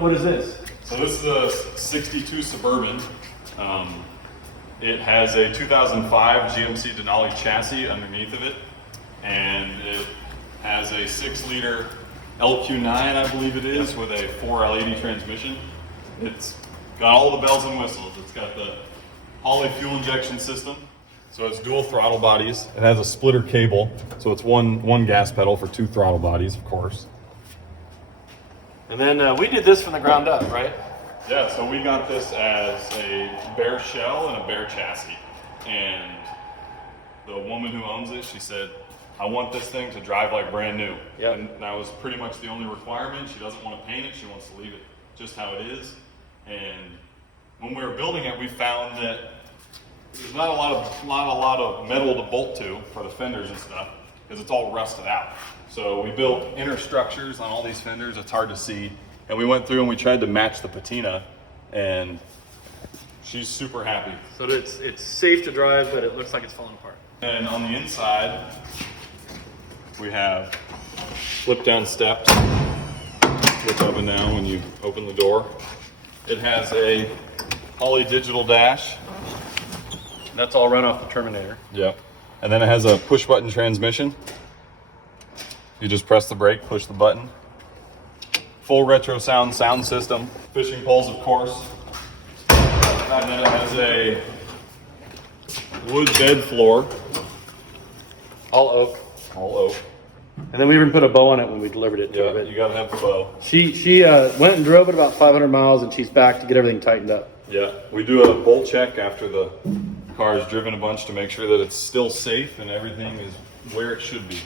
What is this? So this is a 62 Suburban. It has a 2005 GMC Denali chassis underneath of it, and it has a 6-liter LQ9, I believe it is, with a 4L80 transmission. It's got all the bells and whistles. It's got the Holley fuel injection system, so it's dual throttle bodies. It has a splitter cable, so it's one gas pedal for 2 throttle bodies, of course. And then we did this from the ground up, right? Yeah, so we got this as a bare shell and a bare chassis. And the woman who owns it, she said, I want this thing to drive like brand new. Yep. And that was pretty much the only requirement. She doesn't want to paint it, she wants to leave it just how it is. And when we were building it, we found that there's not a lot of metal to bolt to for the fenders and stuff, because it's all rusted out. So we built inner structures on all these fenders. It's hard to see. And we went through and we tried to match the patina, and she's super happy. So it's safe to drive, but it looks like it's falling apart. And on the inside, we have flip down steps. Flip open now when you open the door. It has a Holley digital dash. That's all run off the Terminator. Yep. And then it has a push button transmission. You just press the brake, push the button. Full retro sound system. Fishing poles, of course. And then it has a wood bed floor. All oak. All oak. And then we even put a bow on it when we delivered it to her. Yeah, you gotta have the bow. She went and drove it about 500 miles, and she's back to get everything tightened up. Yeah, we do a bolt check after the car is driven a bunch to make sure that it's still safe and everything is where it should be.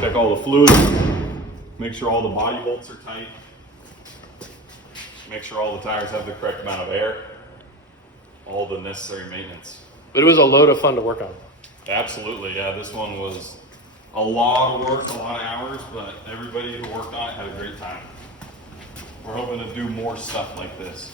Check all the fluid, make sure all the body bolts are tight, make sure all the tires have the correct amount of air, all the necessary maintenance. But it was a load of fun to work on. Absolutely, yeah, this one was a lot of work, a lot of hours, but everybody who worked on it had a great time. We're hoping to do more stuff like this.